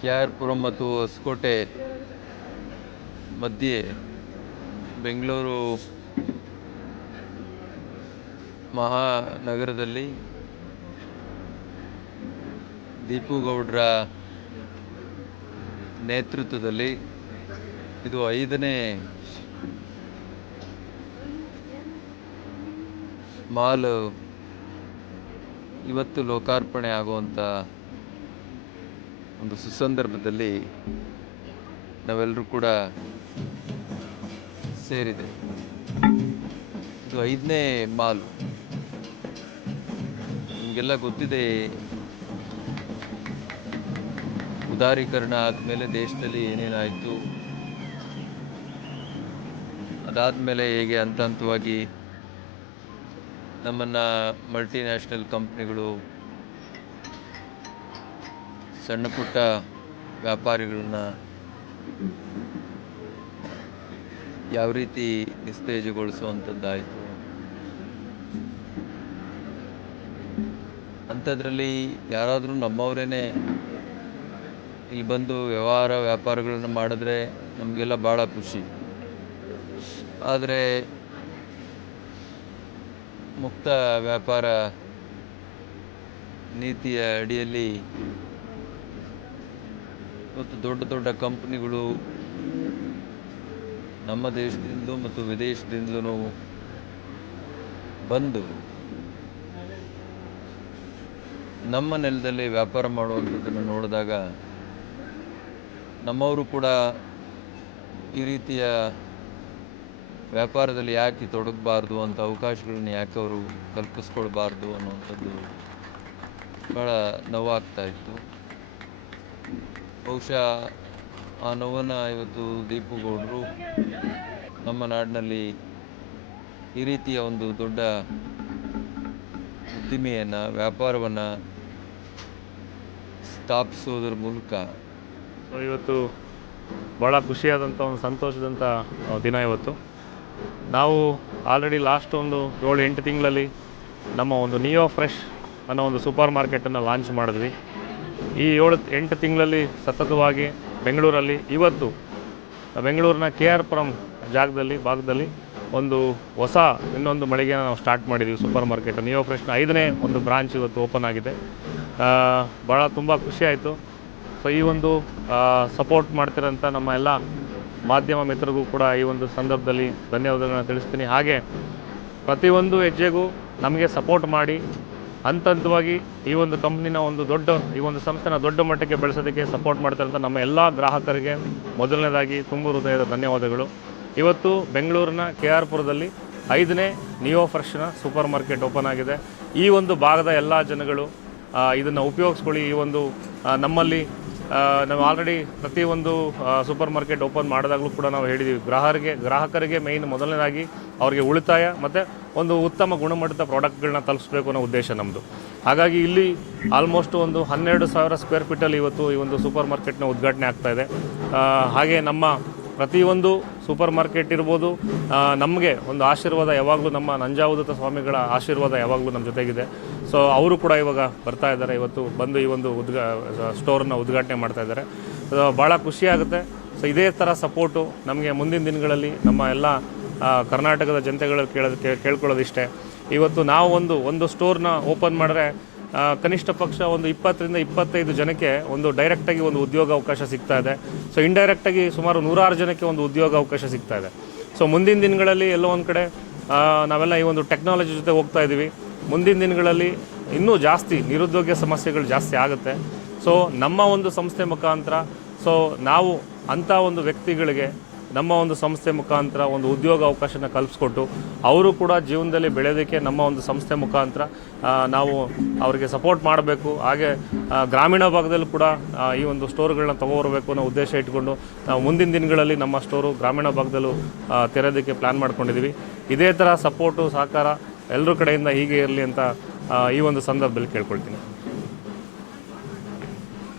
KRಪುರಂ ಮತ್ತು ಹೊಸಕೋಟೆ ಮಧ್ಯೆ ಬೆಂಗಳೂರು ಮಹಾನಗರದಲ್ಲಿ ದೀಪು ಗೌಡ್ರ ನೇತೃತ್ವದಲ್ಲಿ ಇದು 5ನೇ ಮಾಲ್ ಇವತ್ತು ಲೋಕಾರ್ಪಣೆ ಆಗುವಂಥ ಒಂದು ಸುಸಂದರ್ಭದಲ್ಲಿ ನಾವೆಲ್ಲರೂ ಕೂಡ ಸೇರಿದೆ. ಇದು 5ನೇ ಮಾಲ್. ನಿಮಗೆಲ್ಲ ಗೊತ್ತಿದೆ, ಉದಾರೀಕರಣ ಆದಮೇಲೆ ದೇಶದಲ್ಲಿ ಏನೇನಾಯಿತು, ಅದಾದಮೇಲೆ ಹೇಗೆ ಹಂತ ಹಂತವಾಗಿ ನಮ್ಮನ್ನು ಮಲ್ಟಿನ್ಯಾಷನಲ್ ಕಂಪ್ನಿಗಳು ಸಣ್ಣ ಪುಟ್ಟ ವ್ಯಾಪಾರಿಗಳನ್ನ ಯಾವ ರೀತಿ ನಿಸ್ತೇಜಗೊಳಿಸುವಂಥದ್ದಾಯಿತು. ಅಂಥದ್ರಲ್ಲಿ ಯಾರಾದರೂ ನಮ್ಮವರೇ ಇಲ್ಲಿ ಬಂದು ವ್ಯಾಪಾರಗಳನ್ನು ಮಾಡಿದ್ರೆ ನಮಗೆಲ್ಲ ಭಾಳ ಖುಷಿ. ಆದರೆ ಮುಕ್ತ ವ್ಯಾಪಾರ ನೀತಿಯ ಅಡಿಯಲ್ಲಿ ಇವತ್ತು ದೊಡ್ಡ ದೊಡ್ಡ ಕಂಪ್ನಿಗಳು ನಮ್ಮ ದೇಶದಿಂದಲೂ ಮತ್ತು ವಿದೇಶದಿಂದಲೂ ಬಂದು ನಮ್ಮ ನೆಲದಲ್ಲಿ ವ್ಯಾಪಾರ ಮಾಡುವಂಥದ್ದನ್ನು ನೋಡಿದಾಗ ನಮ್ಮವರು ಕೂಡ ಈ ರೀತಿಯ ವ್ಯಾಪಾರದಲ್ಲಿ ಯಾಕೆ ತೊಡಗಬಾರ್ದು ಅಂತ ಅವಕಾಶಗಳನ್ನ ಯಾಕೆ ಅವರು ಕಲ್ಪಿಸ್ಕೊಳ್ಬಾರ್ದು ಅನ್ನುವಂಥದ್ದು ಭಾಳ ನೋವಾಗ್ತಾ ಇತ್ತು. ಬಹುಶಃ ಆ ನೋವನ್ನು ಇವತ್ತು ದೀಪು ಗೌಡರು ನಮ್ಮ ನಾಡಿನಲ್ಲಿ ಈ ರೀತಿಯ ಒಂದು ದೊಡ್ಡ ಉದ್ದಿಮೆಯನ್ನು, ವ್ಯಾಪಾರವನ್ನು ಸ್ಥಾಪಿಸೋದ್ರ ಮೂಲಕ ಇವತ್ತು ಭಾಳ ಖುಷಿಯಾದಂಥ ಒಂದು ಸಂತೋಷದಂಥ ದಿನ. ಇವತ್ತು ನಾವು ಆಲ್ರೆಡಿ ಲಾಸ್ಟ್ ಒಂದು 7-8 ತಿಂಗಳಲ್ಲಿ ನಮ್ಮ ಒಂದು ನಿಯೋ ಫ್ರೆಶ್ ಅನ್ನೋ ಒಂದು ಸೂಪರ್ ಮಾರ್ಕೆಟನ್ನು ಲಾಂಚ್ ಮಾಡಿದ್ವಿ. ಈ 7-8 ತಿಂಗಳಲ್ಲಿ ಸತತವಾಗಿ ಬೆಂಗಳೂರಲ್ಲಿ ಇವತ್ತು ಬೆಂಗಳೂರಿನ KRಪುರಂ ಭಾಗದಲ್ಲಿ ಒಂದು ಹೊಸ ಇನ್ನೊಂದು ಮಳಿಗೆನ ನಾವು ಸ್ಟಾರ್ಟ್ ಮಾಡಿದ್ದೀವಿ. ಸೂಪರ್ ಮಾರ್ಕೆಟ್ ನಿಯೋ ಫ್ರೆಶ್ನ 5ನೇ ಒಂದು ಬ್ರಾಂಚ್ ಇವತ್ತು ಓಪನ್ ಆಗಿದೆ. ಭಾಳ ತುಂಬ ಖುಷಿಯಾಯಿತು. ಸೊ ಈ ಒಂದು ಸಪೋರ್ಟ್ ಮಾಡ್ತಿರೋಂಥ ನಮ್ಮ ಎಲ್ಲ ಮಾಧ್ಯಮ ಮಿತ್ರರಿಗೂ ಕೂಡ ಈ ಒಂದು ಸಂದರ್ಭದಲ್ಲಿ ಧನ್ಯವಾದಗಳನ್ನ ತಿಳಿಸ್ತೀನಿ. ಹಾಗೆ ಪ್ರತಿಯೊಂದು ಹೆಜ್ಜೆಗೂ ನಮಗೆ ಸಪೋರ್ಟ್ ಮಾಡಿ ಹಂತ ಹಂತವಾಗಿ ಈ ಒಂದು ಕಂಪ್ನಿನ ಈ ಒಂದು ಸಂಸ್ಥೆನ ದೊಡ್ಡ ಮಟ್ಟಕ್ಕೆ ಬೆಳೆಸೋದಕ್ಕೆ ಸಪೋರ್ಟ್ ಮಾಡ್ತಾರಂಥ ನಮ್ಮ ಎಲ್ಲ ಗ್ರಾಹಕರಿಗೆ ಮೊದಲನೇದಾಗಿ ತುಂಬ ಹೃದಯದ ಧನ್ಯವಾದಗಳು. ಇವತ್ತು ಬೆಂಗಳೂರಿನ KRಪುರದಲ್ಲಿ 5ನೇ ನಿಯೋ ಫ್ರೆಶ್ನ ಸೂಪರ್ ಮಾರ್ಕೆಟ್ ಓಪನ್ ಆಗಿದೆ. ಈ ಒಂದು ಭಾಗದ ಎಲ್ಲ ಜನಗಳು ಇದನ್ನು ಉಪಯೋಗಿಸ್ಕೊಳ್ಳಿ. ಈ ಒಂದು ನಮ್ಮಲ್ಲಿ ನಾವು ಆಲ್ರೆಡಿ ಪ್ರತಿಯೊಂದು ಸೂಪರ್ ಮಾರ್ಕೆಟ್ ಓಪನ್ ಮಾಡಿದಾಗಲೂ ಕೂಡ ನಾವು ಹೇಳಿದ್ದೀವಿ, ಗ್ರಾಹಕರಿಗೆ ಮೇಯ್ನ್ ಮೊದಲನೇದಾಗಿ ಅವರಿಗೆ ಉಳಿತಾಯ ಮತ್ತು ಒಂದು ಉತ್ತಮ ಗುಣಮಟ್ಟದ ಪ್ರಾಡಕ್ಟ್ಗಳನ್ನ ತಲುಪಿಸ್ಬೇಕು ಅನ್ನೋ ಉದ್ದೇಶ ನಮ್ಮದು. ಹಾಗಾಗಿ ಇಲ್ಲಿ ಆಲ್ಮೋಸ್ಟ್ ಒಂದು 12,000 ಸ್ಕ್ವೇರ್ ಫೀಟಲ್ಲಿ ಇವತ್ತು ಈ ಒಂದು ಸೂಪರ್ ಮಾರ್ಕೆಟ್ನ ಉದ್ಘಾಟನೆ ಆಗ್ತಾಯಿದೆ. ಹಾಗೆ ನಮ್ಮ ಪ್ರತಿಯೊಂದು ಸೂಪರ್ ಮಾರ್ಕೆಟ್ ಇರ್ಬೋದು, ನಮಗೆ ಒಂದು ಆಶೀರ್ವಾದ ಯಾವಾಗಲೂ ನಮ್ಮ ನಂಜಾವಧೂತ ಸ್ವಾಮಿಗಳ ಆಶೀರ್ವಾದ ಯಾವಾಗಲೂ ನಮ್ಮ ಜೊತೆಗಿದೆ. ಸೊ ಅವರು ಕೂಡ ಇವಾಗ ಬರ್ತಾ ಇದ್ದಾರೆ, ಇವತ್ತು ಬಂದು ಈ ಒಂದು ಸ್ಟೋರನ್ನ ಉದ್ಘಾಟನೆ ಮಾಡ್ತಾ ಇದ್ದಾರೆ. ಭಾಳ ಖುಷಿಯಾಗುತ್ತೆ. ಸೊ ಇದೇ ಥರ ಸಪೋರ್ಟು ನಮಗೆ ಮುಂದಿನ ದಿನಗಳಲ್ಲಿ ನಮ್ಮ ಎಲ್ಲ ಕರ್ನಾಟಕದ ಜನತೆಗಳಲ್ಲಿ ಕೇಳ್ಕೊಳ್ಳೋದಿಷ್ಟೇ. ಇವತ್ತು ನಾವು ಒಂದು ಸ್ಟೋರ್ನ ಓಪನ್ ಮಾಡಿದ್ರೆ ಕನಿಷ್ಠ ಪಕ್ಷ ಒಂದು 20-25 ಜನಕ್ಕೆ ಒಂದು ಡೈರೆಕ್ಟಾಗಿ ಒಂದು ಉದ್ಯೋಗ ಅವಕಾಶ ಸಿಗ್ತಾ ಇದೆ. ಸೊ ಇಂಡೈರೆಕ್ಟಾಗಿ ಸುಮಾರು 106 ಜನಕ್ಕೆ ಒಂದು ಉದ್ಯೋಗ ಅವಕಾಶ ಸಿಗ್ತಾ ಇದೆ. ಸೊ ಮುಂದಿನ ದಿನಗಳಲ್ಲಿ ಎಲ್ಲೋ ಒಂದು ಕಡೆ ನಾವೆಲ್ಲ ಈ ಒಂದು ಟೆಕ್ನಾಲಜಿ ಜೊತೆ ಹೋಗ್ತಾ ಇದ್ದೀವಿ. ಮುಂದಿನ ದಿನಗಳಲ್ಲಿ ಇನ್ನೂ ಜಾಸ್ತಿ ನಿರುದ್ಯೋಗ ಸಮಸ್ಯೆಗಳು ಜಾಸ್ತಿ ಆಗುತ್ತೆ. ಸೊ ನಮ್ಮ ಒಂದು ಸಂಸ್ಥೆ ಮುಖಾಂತರ ನಾವು ಅಂಥ ಒಂದು ವ್ಯಕ್ತಿಗಳಿಗೆ ನಮ್ಮ ಒಂದು ಸಂಸ್ಥೆ ಮುಖಾಂತರ ಒಂದು ಉದ್ಯೋಗ ಅವಕಾಶನ ಕಲ್ಪಿಸ್ಕೊಟ್ಟು ಅವರು ಕೂಡ ಜೀವನದಲ್ಲಿ ಬೆಳೆಯೋದಕ್ಕೆ ನಮ್ಮ ಒಂದು ಸಂಸ್ಥೆ ಮುಖಾಂತರ ನಾವು ಅವರಿಗೆ ಸಪೋರ್ಟ್ ಮಾಡಬೇಕು. ಹಾಗೆ ಗ್ರಾಮೀಣ ಭಾಗದಲ್ಲೂ ಕೂಡ ಈ ಒಂದು ಸ್ಟೋರ್ಗಳನ್ನ ತೊಗೊಬರಬೇಕು ಅನ್ನೋ ಉದ್ದೇಶ ಇಟ್ಕೊಂಡು ನಾವು ಮುಂದಿನ ದಿನಗಳಲ್ಲಿ ನಮ್ಮ ಸ್ಟೋರು ಗ್ರಾಮೀಣ ಭಾಗದಲ್ಲೂ ತೆರೆಯೋದಕ್ಕೆ ಪ್ಲ್ಯಾನ್ ಮಾಡ್ಕೊಂಡಿದ್ದೀವಿ. ಇದೇ ಥರ ಸಪೋರ್ಟು ಸಹಕಾರ ಎಲ್ಲರ ಕಡೆಯಿಂದ ಹೀಗೆ ಇರಲಿ ಅಂತ ಈ ಒಂದು ಸಂದರ್ಭದಲ್ಲಿ ಕೇಳ್ಕೊಳ್ತೀನಿ.